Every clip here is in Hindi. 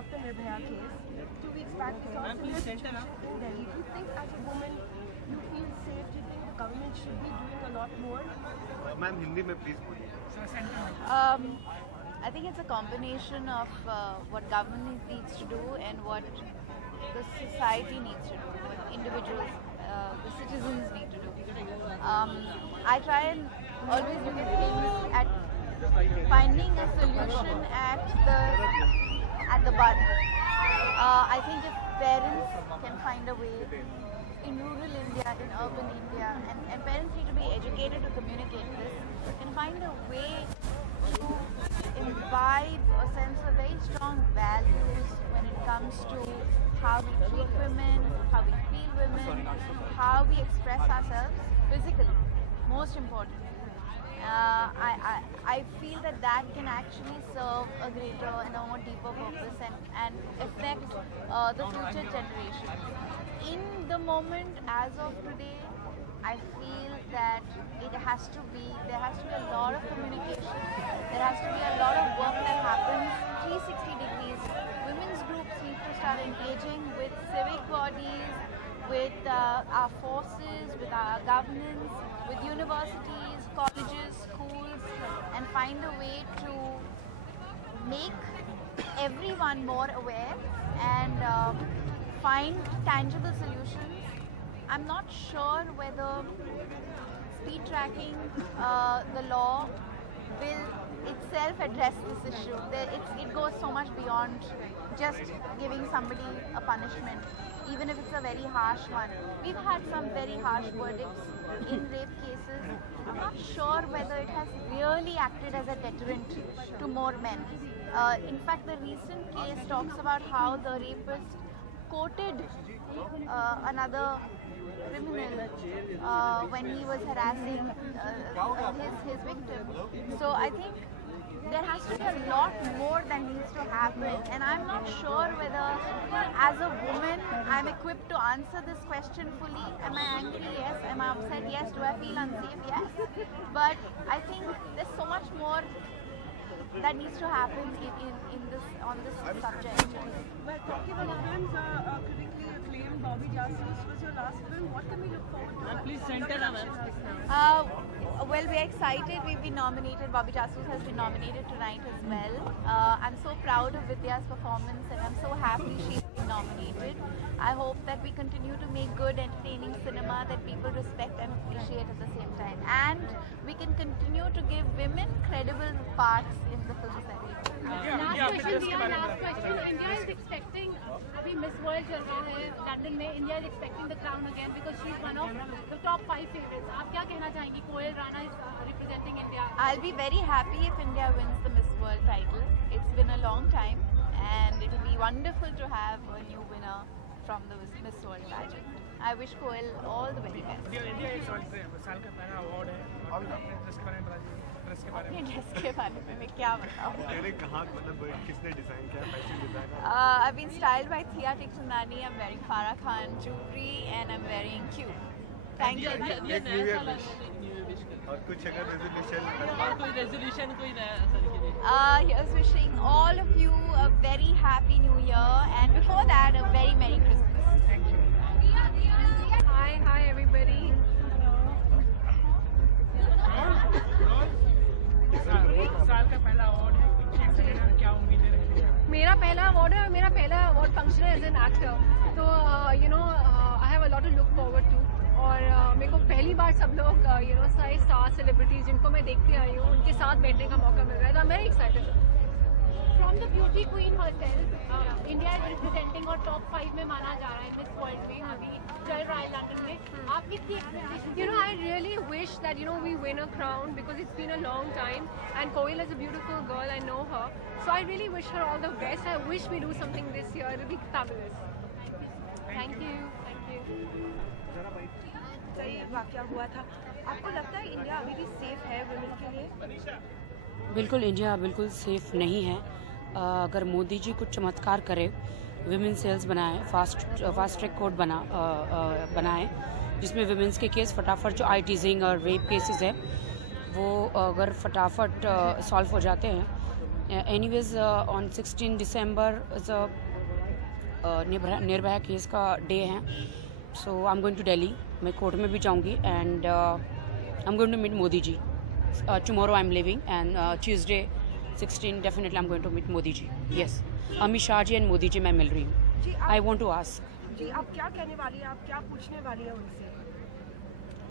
of the Nirbhaya case. 2 weeks back, we saw a similar situation in Delhi. Do you think as a woman, you feel safe? Do you think the government should be doing a lot more? Ma'am Hindi में प्लीज बोलिए. I think it's a combination of what government needs to do and what the society needs to do, what individuals, the citizens need to do. I try and always look at things at finding a solution at the bud. I think if parents can find a way in rural India, in urban India, and parents need to be educated to communicate this, can find a way to imbibe a sense of very strong values when it comes to how we treat women, how we feel women, how we express ourselves physically, most importantly. I feel that can actually serve a greater and a more deeper purpose and affect the future generations. In the moment, as of today, I feel that there has to be a lot of communication. There has to be a lot of work that happens 360 degrees. Women's groups need to start engaging with civic bodies, with our forces, with our governance, with universities, colleges, schools, and find a way to make everyone more aware and find tangible solutions. I'm not sure whether speed tracking, the law, will itself address this issue. It goes so much beyond just giving somebody a punishment, even if it's a very harsh one. We've had some very harsh verdicts in rape cases. I'm not sure whether it has really acted as a deterrent to more men. In fact, the recent case talks about how the rapist quoted another criminal when he was harassing his victim. So I think there has to be a lot more that needs to happen, and I'm not sure whether as a woman I'm equipped to answer this question fully. Am I angry? Yes. Am I upset? Yes. Do I feel unsafe? Yes. But I think there's so much more that needs to happen on this subject. Well, talking about films, critically acclaimed Bobby Jasus was your last film. What can we look forward to? Please center them. Well, we're excited. We've been nominated. Bobby Jasus has been nominated tonight as well. I'm so proud of Vidya's performance, and I'm so happy she's been nominated. I hope that we continue to make good, entertaining cinema that people respect and appreciate at the same time, and we can continue to give women credible parts in the films that we do. Last question. India is expecting, अभी Miss World चल रहा है लंदन में. India is expecting the crown again because she's one of the top 5 favorites. आप क्या कहना चाहेंगी? कोयल Rana is representing India. I'll be very happy if India wins the Miss World title. It's been a long time, and it will be wonderful to have a new winner from the Miss World pageant. I wish Koel all the very best. India एक साल का पहला अवार्ड है. अपने ड्रेस के बारे में मैं क्या बताऊँ? कहाँ मतलब किसने डिजाइन किया? Fashion designer? I've been styled by Thea Tikchandani. I'm wearing Farah Khan jewelry and I'm wearing Q. Thank you. और कुछ अगर रेजोल्यूशन कोई नया Here's wishing all of you a very happy new year, and before that a very Merry Christmas. Thank you. Hi everybody. साल का पहला अवार्ड है. क्या उम्मीदें रखी हैं? मेरा पहला अवार्ड है और मेरा पहला अवार्ड फंक्शन है एज एन एक्टर. तो I have a lot to look forward to. और मेरे को पहली बार सब लोग सारे स्टार सेलिब्रिटीज जिनको मैं देखती आई हूँ उनके साथ बैठने का मौका मिल रहा है. तो मैं excited. From the beauty queen herself, India is representing और टॉप 5 में माना जा रहा है मिस वर्ल्ड में. अभी चल रहा है लंदन में. आप कितनी expectation? I really wish that we win a crown because it's been a long time, and Koel is a beautiful girl. I know her, so I really wish her all the best. I wish we do something this year. It will be fabulous. Thank you. सही वाकया हुआ था. आपको लगता है इंडिया अभी भी सेफ है वुमेन के लिए? बिल्कुल, इंडिया बिल्कुल सेफ नहीं है. अगर मोदी जी कुछ चमत्कार करे, विमेन सेल्स बनाए, फास्ट ट्रैक कोर्ट बनाए जिसमें विमेंस के केस फटाफट जो टीजिंग और रेप केसेस है वो अगर फटाफट सॉल्व हो जाते हैं anyways on 16 December is a Nirbhaya case का डे है, so I am going to Delhi. मैं कोर्ट में भी जाऊंगी and I am going to meet Modi ji. Tomorrow I am living and Tuesday 16 definitely I am going to meet Modi ji. Yes, Amit Shah ji and Modi ji मैं मिल रही हूँ. I want to ask ji, आप क्या कहने वाली हैं, आप क्या पूछने वाली हैं उनसे?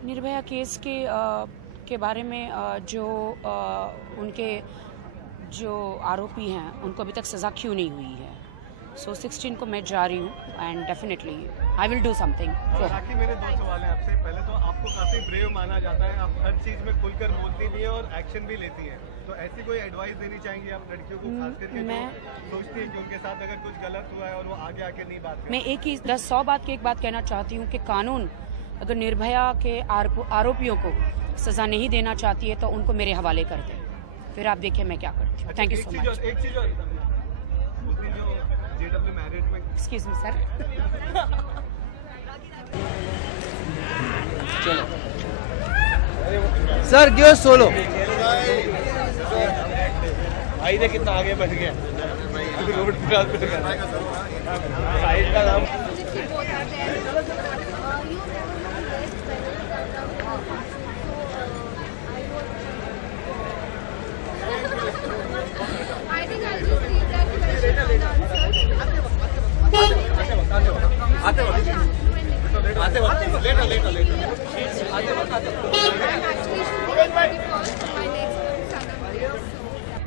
निर्भया केस के बारे में जो उनके जो आरोपी हैं उनको अभी तक सज़ा क्यों नहीं हुई है. सो 16 को मैं जा रही हूँ and definitely I will do something. बाकी मेरे 2 सवाल हैं आपसे. पहले तो आपको काफ़ी ब्रेव माना जाता है, आप हर चीज़ में खुलकर बोलती भी हैं और एक्शन भी लेती हैं, तो ऐसी कोई एडवाइस देनी चाहेंगी आप लड़कियों को, खास करके जो सोचती हैं कि उनके साथ अगर कुछ गलत हुआ है और वो आगे आके नहीं बात करती? मैं एक ही 100 बात की एक बात कहना चाहती हूँ कि कानून अगर निर्भया के आरोपियों को सज़ा नहीं देना चाहती है तो उनको मेरे हवाले कर दे, फिर आप देखिए मैं क्या करती हूँ. Thank you so much. एक चीज़ और, JW मैरिज में, एक्सक्यूज मी सर. चलो सर, गिव सोलो. भाई ने कितना आगे बढ़ गया रोड साइड का नाम.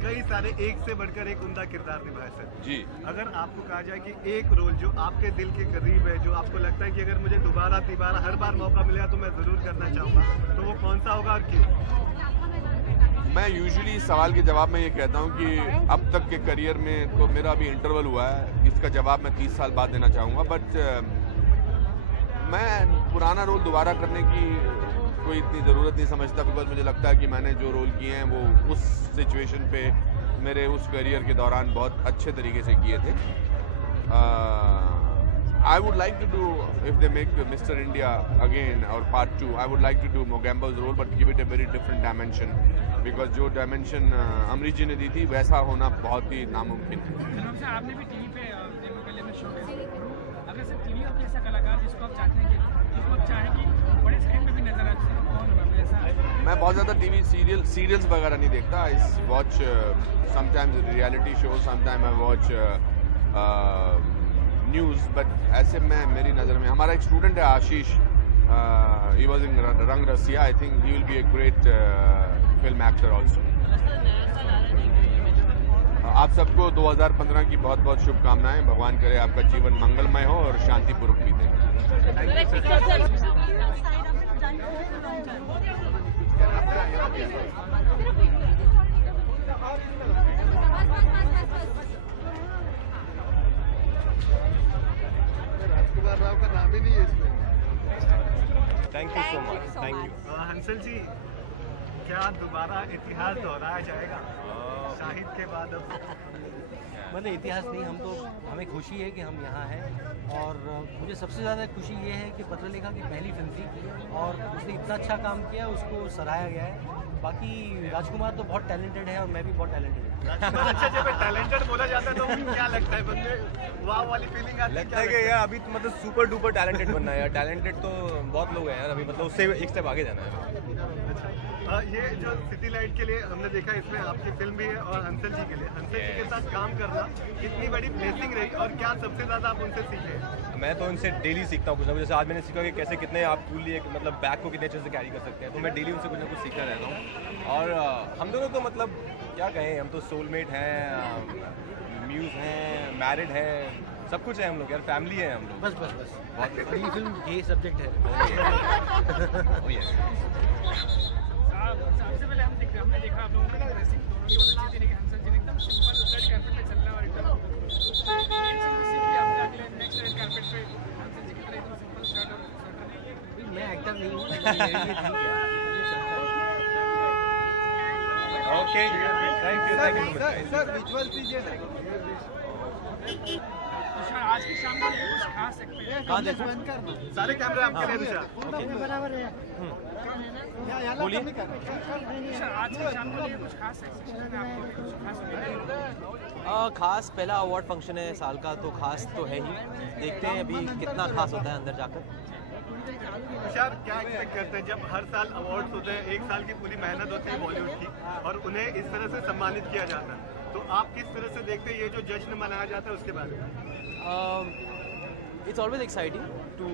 कई सारे एक से बढ़कर एक उम्दा किरदार निभाए सर जी. अगर आपको कहा जाए कि एक रोल जो आपके दिल के करीब है, जो आपको लगता है कि अगर मुझे दोबारा तिबारा हर बार मौका मिलेगा तो मैं जरूर करना चाहूँगा, तो वो कौन सा होगा और क्यों? मैं यूजुअली सवाल के जवाब में ये कहता हूँ कि अब तक के करियर में तो मेरा अभी इंटरवल हुआ है, इसका जवाब मैं 30 साल बाद देना चाहूँगा. बट मैं पुराना रोल दोबारा करने की कोई इतनी ज़रूरत नहीं समझता, बिकॉज मुझे लगता है कि मैंने जो रोल किए हैं वो उस सिचुएशन पे मेरे उस करियर के दौरान बहुत अच्छे तरीके से किए थे. I would like to do, if they make Mr. India again or part 2, I would like to do Mogambo's role but give it a very different dimension, because जो dimension अमरीश जी ने दी थी वैसा होना बहुत ही नामुमकिन है. आपने भी टीवी पे डेब्यू के लिए में शो किया, अगर सिर्फ टीवी पे ऐसा कलाकार जिसको आप चाहते हैं कि जिसको आप चाहें कि बड़े स्क्रीन पे भी नजर आए, कौन होगा ऐसा? मैं बहुत ज़्यादा टीवी सीरियल्स वगैरह नहीं देखता. I watch sometimes reality show, sometime I watch news, but ऐसे में मेरी नज़र में हमारा एक स्टूडेंट है आशीष, ही was in Rang Rasiya. I think he will be a great film actor also. आप सबको 2015 की बहुत बहुत शुभकामनाएं. भगवान करे आपका जीवन मंगलमय हो और शांतिपूर्वक बीते. राजकुमार राव का नाम ही नहीं है इसमें. Thank you so much. Hansal जी, क्या दोबारा इतिहास दोहराया जाएगा शाहिद के बाद? अब मतलब इतिहास नहीं, हमें खुशी है कि हम यहाँ हैं, और मुझे सबसे ज़्यादा खुशी ये है कि पत्रलेखा की पहली फिल्म थी और उसने इतना अच्छा काम किया, उसको सराहा गया है. बाकी राजकुमार तो बहुत टैलेंटेड है और मैं भी बहुत टैलेंटेड हूँ. अच्छा, जब टैलेंटेड बोला जाता है तो क्या लगता है बंदे वाह वाली फीलिंग आती है? लगता है कि यार अभी तो मतलब सुपर डुपर टैलेंटेड बनना है यार. टैलेंटेड तो बहुत लोग हैं यार, अभी मतलब उससे एक स्टेप आगे जाना है. ये जो सिटी लाइट के लिए हमने देखा, इसमें आपकी फिल्म भी है और हंसल जी के लिए, हंसल जी के साथ काम करना कितनी बड़ी ब्लेसिंग रही और क्या सबसे ज़्यादा आप उनसे सीखे? मैं तो उनसे डेली सीखता हूँ कुछ ना कुछ. जैसे आज मैंने सीखा कि कैसे कितने आप टूल लिए मतलब बैग को कितने अच्छे से कैरी कर सकते हैं, तो मैं डेली उनसे कुछ ना कुछ सीखता रहता हूँ. और हम दोनों तो मतलब क्या कहें, हम तो सोलमेट हैं, म्यूज़ हैं, मैरिड हैं, सब कुछ है हम लोग यार, फैमिली है हम लोग. बस अगली फिल्म ये सब्जेक्ट है. सबसे पहले हमने देखा आप लोगों की ड्रेसिंग दोनों की बहुत अच्छी थी, लेकिन हंसल जी ने एकदम सिंपल रेड कार्पेट पे चलना और एकदम नेक्स्ट रेड कार्पेट पे हंसल जी की तरह एकदम सिंपल शर्ट और स्वेटर. मैं एक्टर नहीं हूँ, ये ठीक है. Okay, thank you so much. Sir visual दीजिए. तुषार आज की शाम को कुछ खास एक्सपीरियंस कहाँ देखो सारे कैमरे आपके लिए तुषार। बोलिए। तुषार आज की शाम को कुछ खास एक्सपीरियंस आपको कुछ खास खास पहला अवार्ड फंक्शन है साल का, तो खास तो है ही। देखते हैं अभी कितना खास होता है अंदर जाकर। तुषार क्या एक्सपेक्ट करते हैं जब हर साल अवार्ड्स होते हैं, एक साल की पूरी मेहनत होती है बॉलीवुड की और उन्हें इस तरह से सम्मानित किया जाता है, तो आप किस तरह से देखते हैं ये जो जश्न मनाया जाता है उसके बारे में? इट्स ऑलवेज एक्साइटिंग टू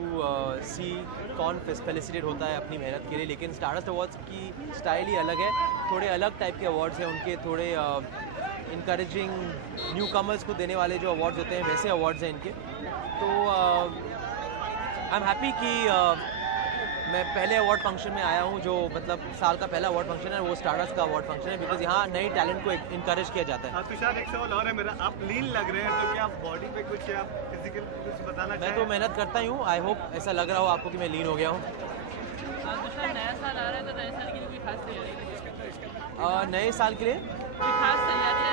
सी कौन फेलिसिटेट होता है अपनी मेहनत के लिए, लेकिन स्टारडस्ट अवार्ड्स की स्टाइल ही अलग है। थोड़े अलग टाइप के अवार्ड्स हैं उनके, थोड़े इनकरेजिंग न्यू कमर्स को देने वाले जो अवार्ड्स होते हैं वैसे अवार्ड्स हैं इनके। तो आई एम हैप्पी कि मैं पहले अवार्ड फंक्शन में आया हूँ, जो मतलब साल का पहला अवार्ड फंक्शन है, वो स्टारडस्ट का अवार्ड फंक्शन है, बिकॉज यहाँ नए टैलेंट को इनकरेज किया जाता है। तुषार एक सवाल और है मेरा, आप लीन लग रहे हैं, तो क्या आप बॉडी पे कुछ आप फिजिकल कुछ बताना मैं तो मेहनत करता ही हूँ, आई होप ऐसा लग रहा हो आपको कि मैं लीन हो गया हूँ। नया साल आ रहा है तो नए साल की कोई खास तैयारी नए साल के लिए खास तैयारी